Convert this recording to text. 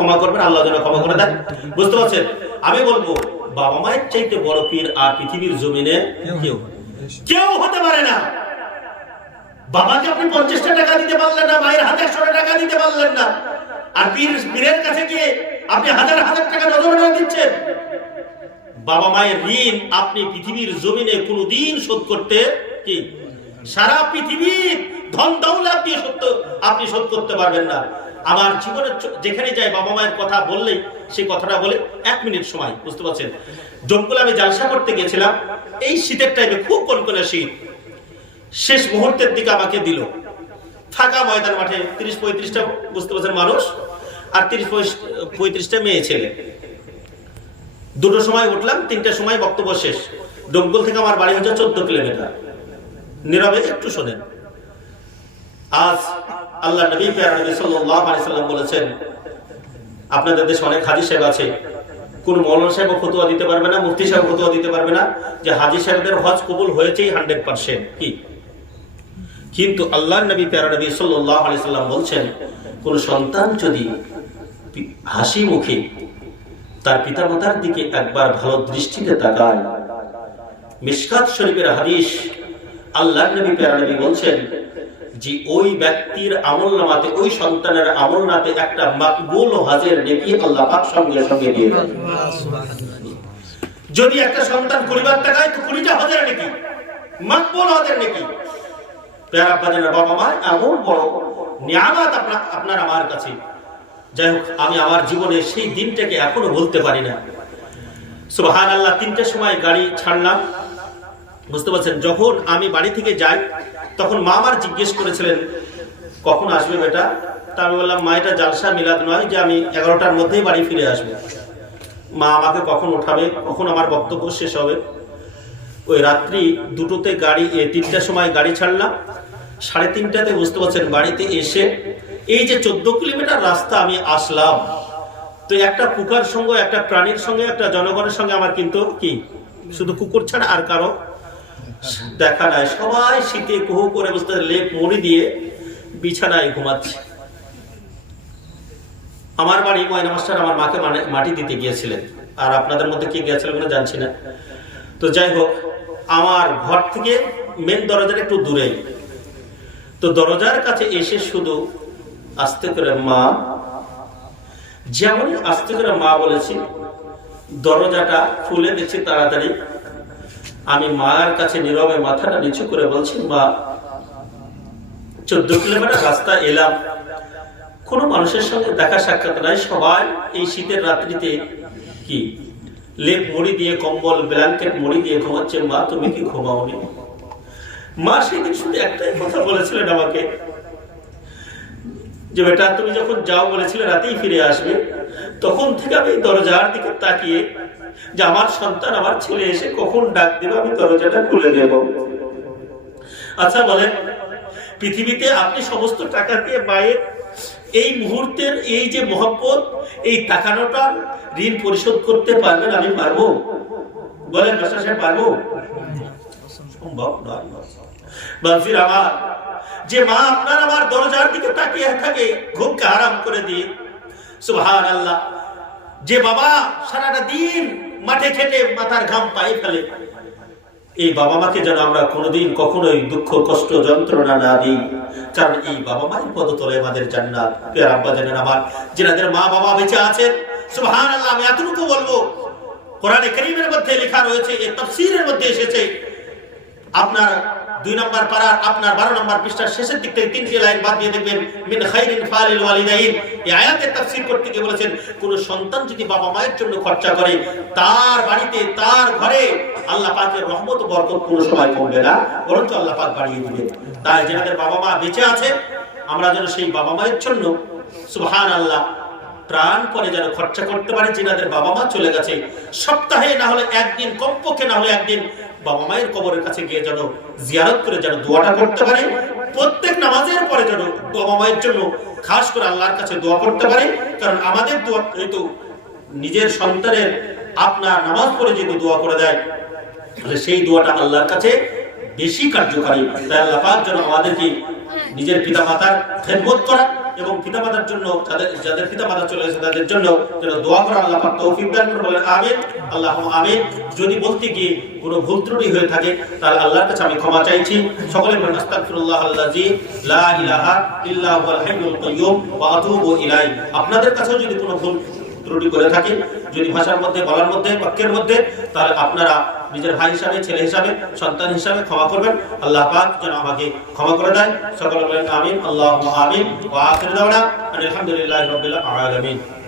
ক্ষমা করবেন, আল্লাহ যেন ক্ষমা করে দেন। বুঝতে পারছেন? আমি বলবো বাবা মায়ের চাইতে বড় পীর আর পৃথিবীর জমিনে কেউ হতে পারে না। বাবাকে আপনি 50টা টাকা দিতে পারলেন না, মায়ের হাতে 100 টাকা দিতে পারলেন না, আর পীরের কাছে গিয়ে আপনি হাজার হাজার টাকা নজরানা দিচ্ছেন। বাবা মায়ের ঋণ আপনি পৃথিবীর জমিনে কোনোদিন শোধ করতে কি সারা পৃথিবীর ধন দৌলত দিয়ে আপনি শোধ করতে পারবেন না। আমার জীবনে যেখানে যাই বাবা মায়ের কথা বললেই সেই কথাটা বলে 1 মিনিট সময়। বুঝতে পারছেন? জঙ্গলে আমি জালসা করতে গেছিলাম, এই শীতের টাইমে খুব কনকনে শীত। শেষ মুহূর্তের দিকে আমাকে দিল ফাঁকা ময়দান মাঠে 30-35টা, বুঝতে পারছেন, মানুষ আর 30-35টা মেয়ে ছেলে। 2টোর সময় উঠলাম, 3টার সময় বক্তব্য শেষ। ডোমকল থেকে আমার বাড়ি হচ্ছে 14 কিলোমিটার। নীরবে একটু শোনেন। আজ আল্লাহ নবী প্যারা নবী সাল্লাল্লাহু আলাইহি সাল্লাম বলেছেন, আপনাদের দেশে অনেক হাজী সাহেব আছে, কোন মৌলানা সাহেব ফতোয়া দিতে পারবে না, মুফতি সাহেব ফতোয়া দিতে পারবে না যে হাজী সাহেবদের হজ কবুল হয়েছেই 100%। কি? কিন্তু আল্লাহর নবী প্যারা নবী সাল্লাল্লাহু আলাইহি সাল্লাম বলছেন, কোন সন্তান যদি হাসি মুখে তার পিতামাতার দিকে একবার ভালো দৃষ্টিতে তাকায়, মিশকাত শরীফের হাদিস, আল্লাহর নবী প্যারা নবী বলছেন যে ওই ব্যক্তির আমলনামাতে, ওই সন্তানের আমলনামাতে একটা মাকবুল হজের নেকি আল্লাহ পাক সঙ্গে সঙ্গে দিয়ে দেন। যদি একটা সন্তান 20 বার টাকায়, তো 20টা হজের নেকি, মাকবুল হজের নেকি। প্যারা বাজানের বাবা মা এমন বড় নিয়ামত আপনার আমার কাছে। যাই হোক, আমি আমার জীবনে সেই দিনটাকে এখনো বলতে পারি না। সুবহানাল্লাহ। 3টার সময় গাড়ি ছাড়লাম। বুঝতে পারছেন? যখন আমি বাড়ি থেকে যাই তখন মা আমার জিজ্ঞেস করেছিলেন, কখন আসবে বেটা? তা আমি বললাম, মা এটা জালসা মিলাদ নয় যে আমি 11টার মধ্যেই বাড়ি ফিরে আসবো। মা আমাকে কখন উঠাবে, কখন আমার বক্তব্য শেষ হবে। ওই রাত্রি 2টোতে গাড়ি, 3টার সময় গাড়ি ছাড়লাম, 3:30টাতে, বুঝতে পারছেন, বাড়িতে এসে এই যে 14 কিলোমিটার রাস্তা আমি আসলাম, তো একটা কুকুরের সঙ্গে, একটা প্রাণীর সঙ্গে, একটা জনগণের সঙ্গে আমার কিন্তু কি শুধু কুকুর ছাড়া আর কারো দেখা নাই। সবাই শীতে কুহু করে, বুঝতে লেপ মুড়ি দিয়ে বিছানায় ঘুমাচ্ছে। আমার বাড়ি ময়না মাস্টার আমার মাকে মাটি দিতে গিয়েছিলেন, আর আপনাদের মধ্যে কে গিয়েছিলেন কিনা জানছি না। তো যাই হোক, আমার ঘর থেকে মেন দরজাটা একটু দূরেই। তো দরজার কাছে এসে শুধু আস্তে করে মা, যেমনই আস্তে করে মা বলেছি, দরজাটা খুলে দিচ্ছি তাড়াতাড়ি। আমি মায়ের কাছে নীরবে মাথাটা নিচু করে বলছি, মা, 14 কিলোমিটার রাস্তা এলাম, কোনো মানুষের সঙ্গে দেখা সাক্ষাৎ নাই, সবাই এই শীতের রাত্রিতে কি লেপ মুড়ি দিয়ে, কম্বল ব্ল্যাঙ্কেট মুড়ি দিয়ে ঘুমাচ্ছে। মা, তুমি কি ঘুমাওনি? মা সেদিন শুধু একটাই কথা বলেছিলেন আমাকে, যে বেটা, তুমি যখন যাও বলেছিলে রাতেই ফিরে আসবে, তখন থেকে আমি দরজার দিকে তাকিয়ে যে আমার সন্তান, আমার ছেলে এসে কখন ডাক দেবে, আমি দরজাটা খুলে দেব। আচ্ছা বলেন, পৃথিবীতে আপনি সমস্ত টাকা দিয়ে মায়ের এই মুহূর্তের এই যে মহব্বত, এই তাকানোটা ঋণ পরিশোধ করতে পারবেন? আমি পারবো? বলেন মাস্টার সাহেব, পারবো? সম্ভব নয়। বাফির আমার, যে মা আপনার আমার দরজার দিকে তাকিয়ে থাকে ঘুমকে হারাম করে দিয়ে, সুবহানাল্লাহ, যে বাবা সারাটা দিন মাঠে খেটে মাথার ঘাম পায়ে ফেলে, এই বাবা মাকে যেন আমরা কোনোদিন কখনোই দুঃখ কষ্ট যন্ত্রণা না দিই, কারণ এই বাবা মায়ের পদতলে আমাদের জান্নাত। প্রিয় আব্বা জানেন আমার, যাদের মা বাবা বেঁচে আছেন, সুবহানাল্লাহ, আমি এতটুকু বলবো, কোরআনে কারীমের মধ্যে লেখা রয়েছে, এই তাফসীরের মধ্যে এসেছে, আপনার 2 নম্বর পারার আপনার 12 নম্বর পৃষ্ঠার শেষের দিক থেকে 3টি লাইন বাদ দিয়ে দেখবেন, মিন খাইরিন ফালিল ওয়ালিদাইন। এই আয়াতের তাফসীর করতে গিয়ে বলেছেন, কোন সন্তান যদি বাবা মায়ের জন্য খরচা করে, তার বাড়িতে, তার ঘরে আল্লাহ পাকের রহমত ও বরকত কোনো সময় কমবে না, বরঞ্চ আল্লাহ পাক বাড়িয়ে দিবেন। তাই যাদের বাবা মা বেঁচে আছে, আমরা যেন সেই বাবা মায়ের জন্য সুবহানাল্লাহ প্রাণ করে যেন খরচা করতে পারি। যাদের বাবা মা চলে গেছে, সপ্তাহে না হলে একদিন, কমপক্ষে না হলে একদিন বাবা মায়ের কবরের কাছে গিয়ে যেন জিয়ারত করে যেন দোয়াটা করতে পারে। প্রত্যেক নামাজের পরে যেন বাবা মায়ের জন্য খাস করে আল্লাহর কাছে দোয়া করতে পারে, কারণ আমাদের দোয়া যেহেতু নিজের সন্তানের আপনার নামাজ পড়ে যদি দোয়া করে দেয়, তাহলে সেই দোয়াটা আল্লাহর কাছে বেশি কার্যকারী। তাই আল্লাহ পাক যেন আমাদেরকে নিজের পিতা মাতার খেদমত করা এবং পিতামাতার জন্য যাদের পিতামাতা চলে গেছে তাদের জন্য যেন দোয়া করা আল্লাহ পাক তৌফিক দান করুন, বলেন আমিন, আল্লাহুম্মা আমিন। যদি বলতে গিয়ে কোনো ভুল ত্রুটি হয়ে থাকে তাহলে আল্লাহর কাছে আমি ক্ষমা চাইছি। সকলে বলেন আস্তাগফিরুল্লাহাল্লাযী লা ইলাহা ইল্লা হুয়াল হাইয়ুল কাইয়্যুম ওয়া আতুবু ইলাইহি। আপনাদের কাছেও যদি কোনো ভুল ত্রুটি করে থাকে, যদি ভাষার মধ্যে, বলার মধ্যে, বাক্যের মধ্যে, তাহলে আপনারা নিজের ভাই হিসাবে, ছেলে হিসাবে, সন্তান হিসাবে ক্ষমা করবেন। আল্লাহ পাক যেন আমাকে ক্ষমা করে দেয়। সকলে বলেন আমিন, আল্লাহুম্মা আমিন। ওয়া আখিরু দাওয়ানা আলহামদুলিল্লাহি রাব্বিল আলামিন।